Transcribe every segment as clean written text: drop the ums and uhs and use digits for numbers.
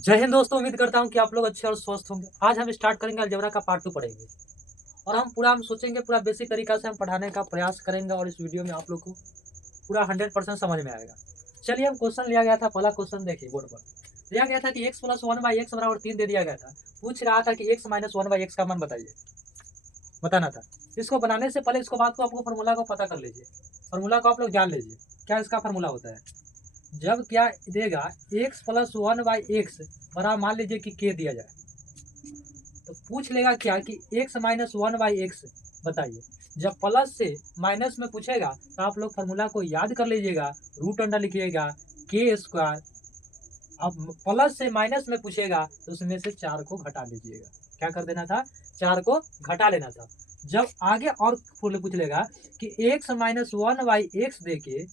जय हिंद दोस्तों, उम्मीद करता हूँ कि आप लोग अच्छे और स्वस्थ होंगे। आज हम स्टार्ट करेंगे अलजेब्रा का पार्ट 2 पढ़ेंगे और हम सोचेंगे पूरा बेसिक तरीका से हम पढ़ाने का प्रयास करेंगे और इस वीडियो में आप लोग को पूरा 100% समझ में आएगा। चलिए, हम क्वेश्चन लिया गया था। पहला क्वेश्चन देखिए, बोर्ड पर दिया गया था कि x प्लस 1/x बराबर 3 दे दिया गया था। पूछ रहा था कि x माइनस 1/x का मान बताइए, बताना था। इसको बनाने से पहले इसको बात को आपको फॉर्मूला को पता कर लीजिए। फॉर्मूला को आप लोग जान लीजिए, क्या इसका फॉर्मूला होता है। जब क्या देगा x प्लस 1/x बराबर, मान लीजिए कि k दिया जाए, तो पूछ लेगा क्या कि x माइनस 1/x बताइए। जब प्लस से माइनस में पूछेगा तो आप लोग फॉर्मूला को याद कर लीजिएगा, रूट अंडर लिखिएगा के स्क्वायर। अब प्लस से माइनस में पूछेगा तो उसमें से 4 को घटा लीजिएगा। क्या कर देना था, 4 को घटा लेना था। जब आगे और पूछ लेगा कि x माइनस 1/x दे के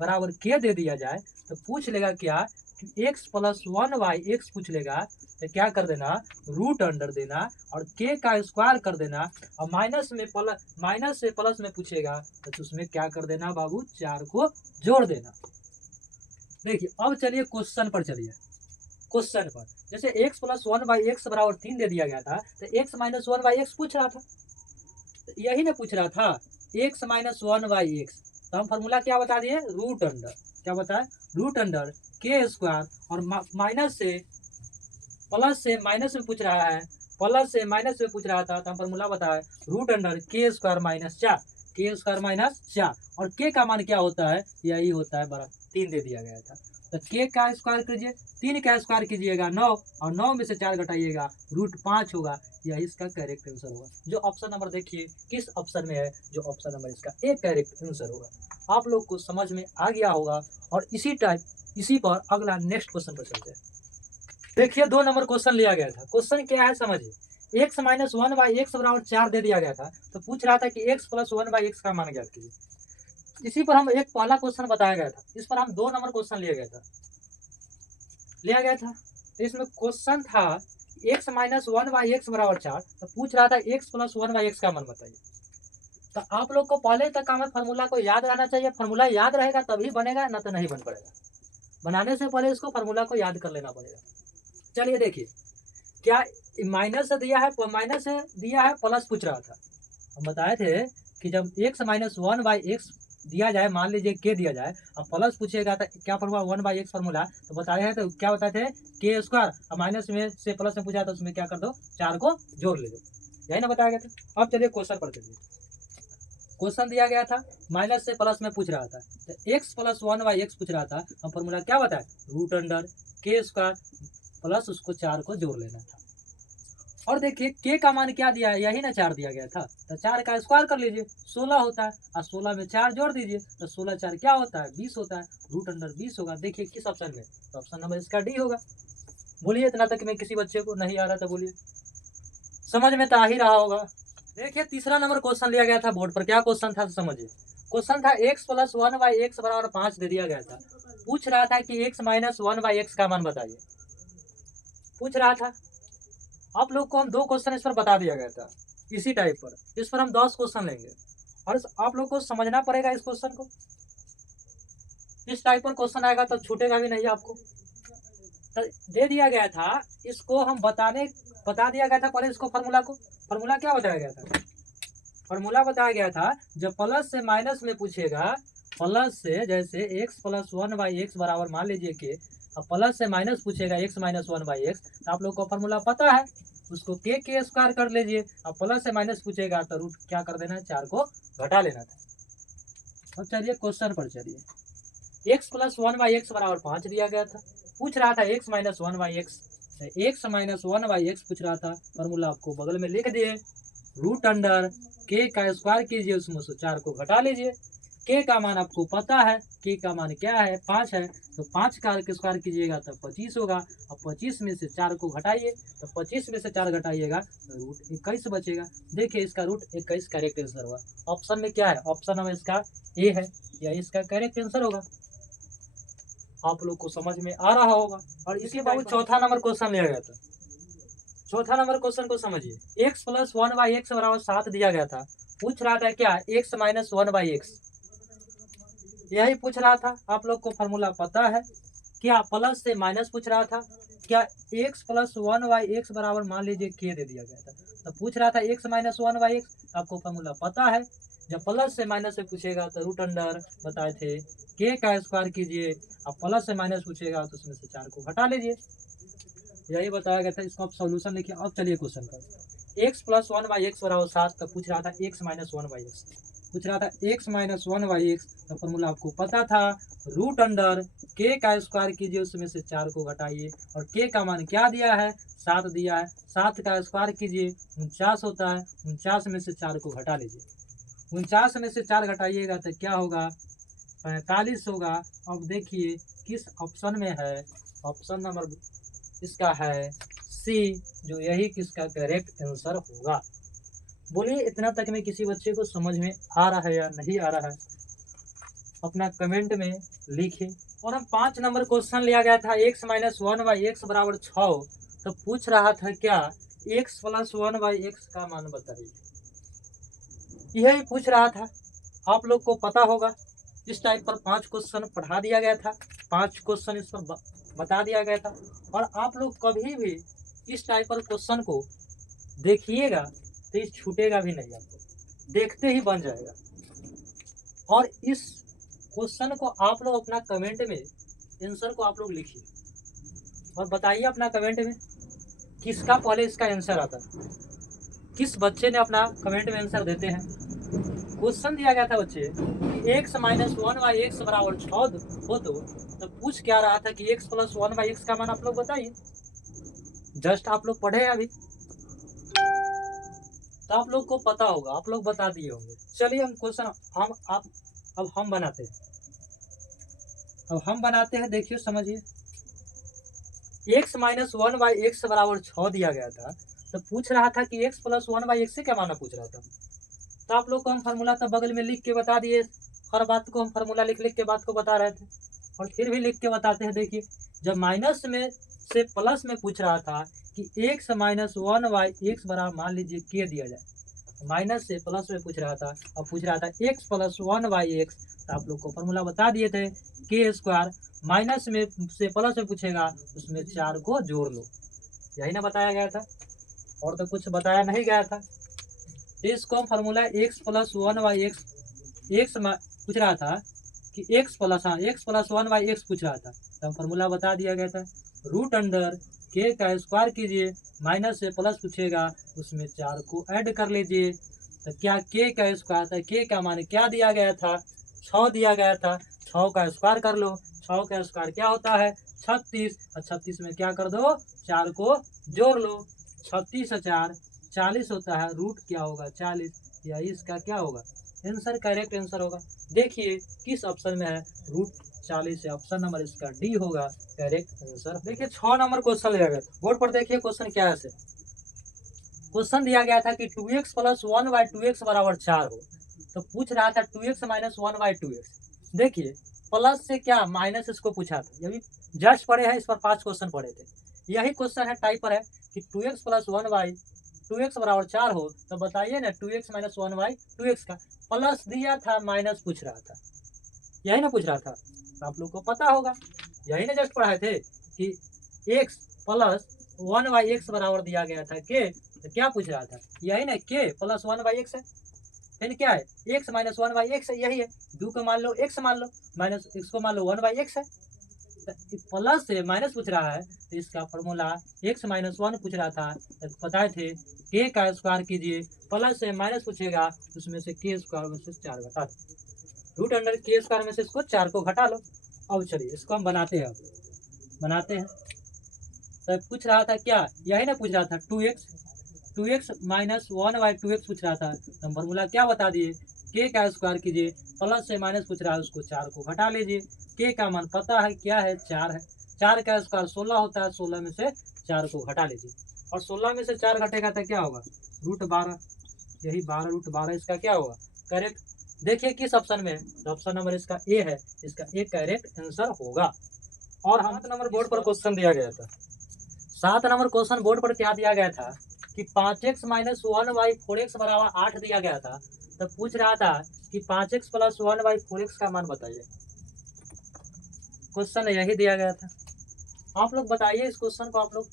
बराबर के दे दिया जाए, तो पूछ लेगा क्या कि x प्लस 1/x पूछ लेगा, तो क्या कर देना, रूट अंडर देना और के का स्क्वायर कर देना। और माइनस से प्लस में पूछेगा तो उसमें क्या कर देना बाबू, 4 को जोड़ देना। देखिए, अब चलिए क्वेश्चन पर चलिए। क्वेश्चन पर जैसे x प्लस 1/x बराबर 3 दे दिया गया था, तो x माइनस 1/x पूछ रहा था, तो यही ना पूछ रहा था, x माइनस 1/x। तो हम फॉर्मूला क्या बता दिए, रूट अंडर, क्या बताए, रूट अंडर के स्क्वायर। और प्लस से माइनस में पूछ रहा है, प्लस से माइनस में पूछ रहा था, तो हम फॉर्मूला बताए रूट अंडर के स्क्वायर माइनस 4, के स्क्वायर माइनस 4। और के का मान क्या होता है, यही होता है बड़ा 3 दे दिया गया था। तो के का स्क्वायर कीजिए, 3 का स्क्वायर कीजिएगा 9, और 9 में से 4 घटाइएगा, रूट 5 होगा। यही इसका करेक्ट आंसर होगा। जो ऑप्शन नंबर देखिए किस ऑप्शन में है, जो ऑप्शन नंबर इसका एक करेक्ट आंसर होगा। आप लोग को समझ में आ गया होगा। और इसी पर अगला नेक्स्ट क्वेश्चन पर चलते हैं। देखिए, 2 नंबर क्वेश्चन लिया गया था। क्वेश्चन क्या है समझिए, x माइनस 1/x बराबर 4 दे दिया गया था। तो पूछ रहा था कि x प्लस 1/x का मान ज्ञात कीजिए। इसी पर हम एक पहला क्वेश्चन बताया गया था, इस पर हम 2 नंबर क्वेश्चन लिया गया था। तो इसमें क्वेश्चन था x माइनस 1/x बराबर 4, तो पूछ रहा था x प्लस 1/x का मान बताइए। तो आप लोग को पहले तक हमें फॉर्मूला को याद रहना चाहिए। फॉर्मूला याद रहेगा तभी बनेगा, ना तो नहीं बन पड़ेगा। बनाने से पहले इसको फॉर्मूला को याद कर लेना पड़ेगा। चलिए देखिए, क्या माइनस से दिया है, माइनस से दिया है, प्लस पूछ रहा था। हम बताए थे कि जब x माइनस 1/x दिया जाए, मान लीजिए के दिया जाए और प्लस पूछेगा तो क्या फॉर्मूला, 1/x फॉर्मूला तो बताए हैं। तो क्या बताए थे, के स्क्वायर, और माइनस में से प्लस में पूछा तो उसमें क्या कर दो, 4 को जोड़ ले दो। यही ना बताया गया था। अब चलिए क्वेश्चन पर चलिए। क्वेश्चन दिया गया था, माइनस से प्लस में पूछ रहा था, तो x प्लस 1/x पूछ रहा था। हम फॉर्मूला क्या बताए, रूट अंडर के स्क्वायर प्लस उसको 4 को जोड़ लेना था। और देखिए के का मान क्या दिया है, यही ना 4 दिया गया था। तो 4 का स्क्वायर कर लीजिए, 16 होता है, और 16 में 4 जोड़ दीजिए तो 16 4 क्या होता है, 20 होता है। रूट अंडर 20 होगा। देखिए किस ऑप्शन में, तो ऑप्शन नंबर इसका डी होगा। बोलिए, इतना तक में किसी बच्चे को नहीं आ रहा था, बोलिए, समझ में तो आ ही रहा होगा। देखिए, तीसरा नंबर क्वेश्चन लिया गया था बोर्ड पर। क्या क्वेश्चन था तो समझिए। क्वेश्चन था x प्लस 1/x बराबर 5 दे दिया गया था। पूछ रहा था कि x माइनस 1/x का मान बताइए, पूछ रहा था। आप लोग को हम 2 क्वेश्चन इस पर बता दिया गया था, इसी टाइप पर। इस पर हम 10 क्वेश्चन लेंगे और आप लोग को समझना पड़ेगा इस क्वेश्चन को। इस टाइप पर क्वेश्चन आएगा तो छूटेगा भी नहीं आपको। तो दे दिया गया था, इसको हम बता दिया गया था पहले इसको फॉर्मूला क्या बताया गया था, फॉर्मूला बताया गया था। जब प्लस से माइनस में पूछेगा, प्लस से जैसे x प्लस 1/x बराबर, मान लीजिए कि अब प्लस से माइनस पूछेगा x माइनस 1/x, तो आप लोग को फॉर्मूला पता है, उसको के स्क्वायर कर लीजिए। अब प्लस से माइनस पूछेगा तो रूट क्या कर देना, 4 को घटा लेना था। अब चलिए क्वेश्चन पर चलिए। x प्लस 1/x बराबर 5 दिया गया था। पूछ रहा था x minus 1/x, x minus 1/x पूछ रहा था। फॉर्मूला आपको बगल में लिख दिए, रूट अंडर के का स्क्वायर कीजिए, उसमें से 4 को घटा लीजिए। के का मान आपको पता है, के का मान क्या है, 5 है। तो 5 का स्क्वायर कीजिएगा तो 25 होगा। अब 25 में से 4 को घटाइए, तो 25 में से 4 घटाइएगा तो रूट 21 बचेगा। देखिए इसका रूट 21 करेक्ट आंसर हुआ। ऑप्शन में क्या है, ऑप्शन में इसका ए है, यही इसका करेक्ट आंसर होगा। आप लोग को समझ में आ रहा होगा। और इसके बाद चौथा नंबर क्वेश्चन लिया गया था। चौथा नंबर क्वेश्चन को समझिए। x प्लस 1/x बराबर 7 दिया गया था। पूछ रहा था क्या, x माइनस 1/x, यही पूछ रहा था। आप लोग को फॉर्मूला पता है, क्या प्लस से माइनस पूछ रहा था, क्या x plus one y x बराबर मान लीजिए k दे दिया गया था, तो पूछ रहा था x minus one y x, आपको फॉर्मूला पता है, जब प्लस से माइनस से पूछेगा तो रूट अंडर बताए थे k का स्क्वायर कीजिए, अब प्लस से माइनस पूछेगा तो उसमें से 4 को घटा लीजिए, यही बताया गया था। इसको आप सॉल्यूशन लिखिए। अब चलिए क्वेश्चन पर, x plus one y x बराबर 7, तो पूछ रहा था x minus one y x, पूछ रहा था x minus one y x, तो फॉर्मूला आपको पता था, रूट अंडर k का स्क्वायर कीजिए, उसमें से 4 को घटाइए, और k का मान क्या दिया है, 7 दिया है, 7 का स्क्वायर कीजिए 49 होता है, 49 में से 4 को घटा लीजिए, 49 में से 4 घटाइएगा तो क्या होगा, 45 होगा। अब देखिए किस ऑप्शन में है, ऑप्शन नंबर इसका है सी, जो यही किसका करेक्ट आंसर होगा। बोलिए इतना तक में किसी बच्चे को समझ में आ रहा है या नहीं आ रहा है, अपना कमेंट में लिखिए। और हम 5 नंबर क्वेश्चन लिया गया था, x minus one by x बराबर 6, तो पूछ रहा था क्या, x plus one by x का मान बताइए, यही पूछ रहा था। आप लोग को पता होगा इस टाइप पर 5 क्वेश्चन पढ़ा दिया गया था, 5 क्वेश्चन इस पर बता दिया गया था, और आप लोग कभी भी इस टाइप पर क्वेश्चन को देखिएगा तो ये छूटेगा भी नहीं, आपको देखते ही बन जाएगा। और इस क्वेश्चन को आप लोग अपना कमेंट में आंसर को आप लोग लिखिए और बताइए अपना कमेंट में किसका पहले इसका आंसर आता है, किस बच्चे ने अपना कमेंट में आंसर देते हैं। क्वेश्चन दिया गया था बच्चे, x minus one by x बराबर 6 हो तो पूछ क्या रहा था कि x plus one by x का मान आप लोग बताइए, जस्ट आप लोग पढ़े अभी तो आप लोग को पता होगा, आप लोग बता दिए होंगे। चलिए हम क्वेश्चन हम बनाते हैं, देखिए समझिए, x minus one by x बराबर 6 दिया गया था, तो पूछ रहा था कि x plus one by x से क्या माना पूछ रहा था, तो आप लोग को हम फार्मूला तो बगल में लिख के बता दिए, हर बात को हम फार्मूला लिख के बात को बता रहे थे, और फिर भी लिख के बताते हैं। देखिए जब माइनस में से प्लस में पूछ रहा था कि x minus one by x बराबर मान लीजिए k दिया जाए, माइनस से प्लस में पूछ रहा था, अब पूछ रहा था x plus one by x, तो आप लोग को फार्मूला बता दिए थे k स्क्वायर, माइनस में से प्लस में पूछेगा उसमें 4 को जोड़ लो, यही ना बताया गया था, और तो कुछ बताया नहीं गया था। इसको हम formula x plus one by x पूछ रहा था कि x plus one by x पूछ रहा था, तो हम फार्मूला बता दिया गया था, रूट अंडर k का स्क्वायर कीजिए, माइनस से प्लस पूछेगा उसमें 4 को ऐड कर लीजिए, तो क्या k का स्क्वायर था, k का मान क्या दिया गया था, 6 दिया गया था, 6 का स्क्वायर कर लो, 6 का स्क्वायर क्या होता है 36, और 36 में क्या कर दो 4 को जोड़ लो, 36 और 4 40 होता है, रूट क्या होगा 40, या इसका क्या होगा आंसर, करेक्ट आंसर होगा। देखिए किस ऑप्शन में है, रूट 40 से ऑप्शन नंबर इसका डी होगा करेक्ट आंसर। देखिए 6 नंबर क्वेश्चन लिया गया था बोर्ड पर, देखिए क्वेश्चन क्या है, क्वेश्चन दिया गया था कि 2x plus one by 2x बराबर 4 हो, तो पूछ रहा था 2x minus one by 2x। देखिए प्लस से क्या माइनस इसको पूछा था, ये भी जस्ट पढ़े हैं, इस पर 5 क्वेश्चन पढ़े थे, यही क्वेश्चन है टाइप पर है कि 2x plus one by 2x बराबर 4 हो, तो बताइए ना 2x minus one by 2x का, प्लस दिया था माइनस पूछ रहा था, यही ना पूछ रहा था, तो आप लोग को पता होगा, यही ना जस्ट पढ़ाए थे कि x plus one by x बराबर दिया गया था के, तो क्या पूछ रहा था, यही ना के प्लस वन बाई एक्स है, फिर क्या है x minus one by x है, यही है, 2 को मान लो x मान लो, माइनस x को मान लो वन बाई एक्स है, तो प्लस से माइनस पूछ रहा है, तो इसका फॉर्मूला x माइनस वन पूछ रहा था, तो बताए थे k का स्क्वायर कीजिए, प्लस से माइनस पूछेगा उसमें से k स्क्वायर में से 4 घटा दो, रूट अंडर k स्क्वायर में से इसको 4 को घटा लो। अब चलिए इसको हम बनाते हैं, तो पूछ रहा था क्या, यही ना पूछ रहा था 2x minus one by 2x पूछ रहा था, तो हम फॉर्मूला क्या बता दिए, k का स्क्वायर कीजिए, प्लस से माइनस पूछ रहा है उसको 4 को घटा लीजिए, k का मान पता है क्या है 4 है, 4 का स्क्वायर 16 होता है, 16 में से 4 को घटा लीजिए, और 16 में से 4 घटेगा तो क्या होगा रूट 12, यही 12 रूट 12 इसका क्या होगा करेक्ट। देखिए किस ऑप्शन में है, तो ऑप्शन नंबर इसका ए है, इसका ए करेक्ट आंसर होगा। और 7 नंबर बोर्ड पर क्वेश्चन दिया गया था, 7 नंबर क्वेश्चन बोर्ड पर क्या दिया गया था कि 5x minus one by 4x बराबर 8 दिया गया था, तो पूछ रहा था कि 5x plus one by 4x का मान बताइए, क्वेश्चन यही दिया गया था। आप लोग बताइए इस क्वेश्चन को आप लोग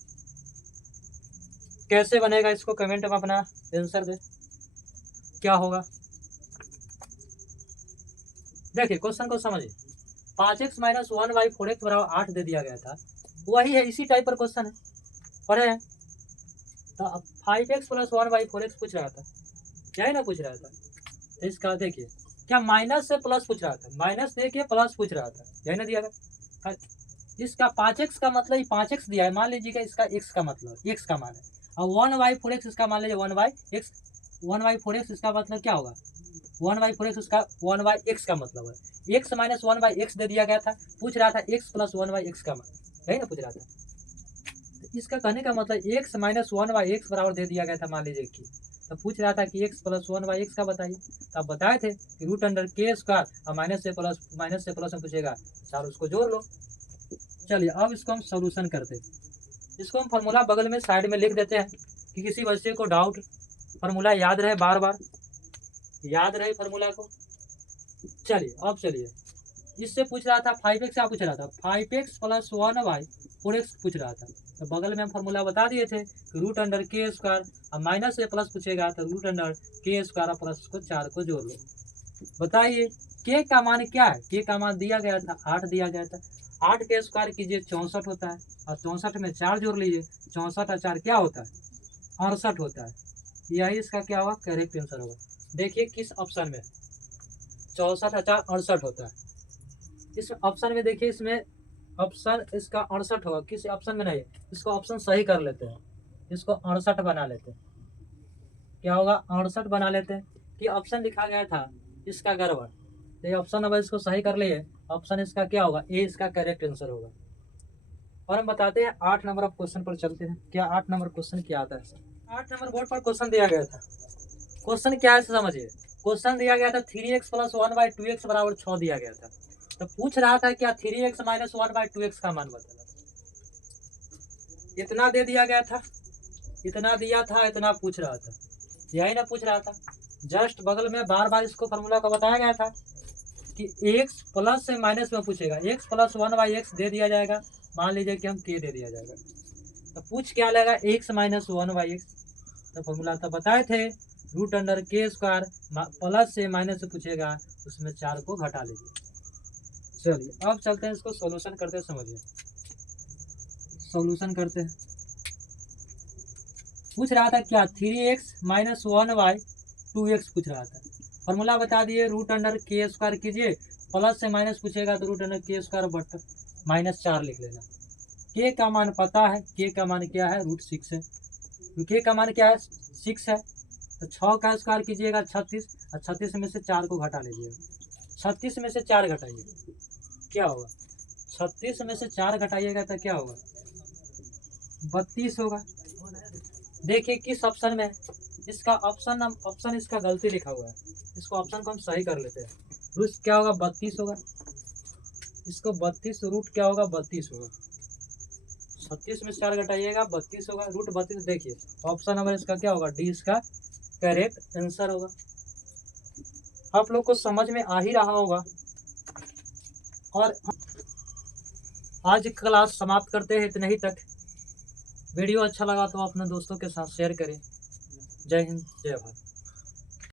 कैसे बनेगा, इसको कमेंट में अपना आंसर दे, क्या होगा। देखिए क्वेश्चन को समझिए, 5x माइनस 1/4x बराबर 8 दे दिया गया था, वही है, इसी टाइप पर क्वेश्चन है, पढ़े हैं। तो अब 5x प्लस 1/4x पूछ रहा था, क्या है ना पूछ रहा था। तो इसका देखिए क्या माइनस से प्लस पूछ रहा था, माइनस दे के प्लस पूछ रहा था, यही ना दिया था। इसका 5x का मतलब 5x दिया है, मान लीजिएगा इसका x का मतलब x का मान है, और 1/4x इसका मान लीजिए 1/x, 1/4x इसका मतलब क्या होगा, 1/4x उसका 1/x का मतलब है, x माइनस 1/x दे दिया गया था, पूछ रहा था x प्लस 1/x का मान, यही ना पूछ रहा था। तो इसका कहने का मतलब x माइनस 1/x बराबर दे दिया गया था मान लीजिए कि, तो पूछ रहा था कि x प्लस 1/x का बताइए। तो आप बताए थे कि रूट अंडर के स्क्वायर और माइनस से प्लस में पूछेगा, चार उसको जोड़ लो। चलिए अब इसको हम सोल्यूशन करते हैं, इसको हम फार्मूला बगल में साइड में लिख देते हैं कि किसी बच्चे को डाउट फार्मूला याद रहे, बार बार याद रहे फार्मूला को। चलिए अब चलिए, इससे पूछ रहा था 5x, क्या पूछ रहा था 5x प्लस 1/4x पूछ रहा था, तो बगल में हम फार्मूला बता दिए थे कि रूट अंडर के स्क्वायर और माइनस से प्लस पूछेगा तो रूट अंडर के स्क्वायर और प्लस को 4 को जोड़ लो। बताइए के का मान क्या है, के का मान दिया गया था 8 दिया गया था, 8 के स्क्वायर कीजिए 64 होता है, और 64 में 4 जोड़ लीजिए, 64 और 4 क्या होता है 68 होता है, यही इसका क्या होगा करेक्ट आंसर होगा। देखिए किस ऑप्शन में 64 और 4 68 होता है, इस ऑप्शन में देखिए, इसमें ऑप्शन इसका 68 होगा, किस ऑप्शन में नहीं, इसको ऑप्शन सही कर लेते हैं, इसको 68 बना लेते हैं, क्या होगा 68 बना लेते हैं, कि ऑप्शन लिखा गया था इसका गड़बड़, तो ये ऑप्शन अब इसको सही कर लिए, ऑप्शन इसका क्या होगा ए इसका करेक्ट आंसर होगा। और हम बताते हैं 8 नंबर ऑफ क्वेश्चन पर चलते हैं, क्या 8 नंबर क्वेश्चन क्या आता है सर। 8 नंबर बोर्ड पर क्वेश्चन दिया गया था, क्वेश्चन क्या है समझिए, क्वेश्चन दिया गया था 3x प्लस 1/2x बराबर 6 दिया गया था, तो पूछ रहा था क्या 3x माइनस 1/2x का मान बताना, इतना दे दिया गया था, इतना दिया था, इतना पूछ रहा था, यही ना पूछ रहा था, जस्ट बगल में बार बार इसको फार्मूला का बताया गया था कि x प्लस से माइनस में पूछेगा, x प्लस 1/x दे दिया जाएगा, मान लीजिए कि हम k दे दिया जाएगा, तो पूछ क्या लेगा x माइनस 1/x, तो फॉर्मूला तो बताए थे रूट अंडर के स्क्वायर प्लस से माइनस से पूछेगा, उसमें 4 को घटा लीजिए। चलिए अब चलते हैं इसको सॉल्यूशन करते हैं, समझिए सॉल्यूशन करते हैं। पूछ रहा था क्या 3x माइनस 1/2x पूछ रहा था, फॉर्मूला बता दिए रूट अंडर के स्क्वायर कीजिए, प्लस से माइनस पूछेगा तो रूट अंडर के स्क्वायर बट माइनस 4 लिख लेना। के का मान पता है, के का मान क्या है √6 है, के का मान क्या है 6 है, तो 6 का स्क्वायर कीजिएगा 36, और 36 में से 4 को घटा लीजिएगा, 36 में से 4 घटाइए क्या होगा, 36 में से 4 घटाइएगा तो क्या होगा 32 होगा। देखिए किस ऑप्शन में, इसका ऑप्शन इसका गलती लिखा हुआ है, इसको ऑप्शन को हम सही कर लेते हैं, रूट क्या होगा 32 होगा, इसको 32 रूट क्या होगा 32 होगा, 36 में 4 घटाइएगा 32 होगा, रूट 32, देखिए ऑप्शन नंबर इसका क्या होगा डी इसका करेक्ट आंसर होगा। आप लोग को समझ में आ ही रहा होगा, और आज क्लास समाप्त करते हैं इतने ही तक, वीडियो अच्छा लगा तो अपने दोस्तों के साथ शेयर करें। जय हिंद जय भारत।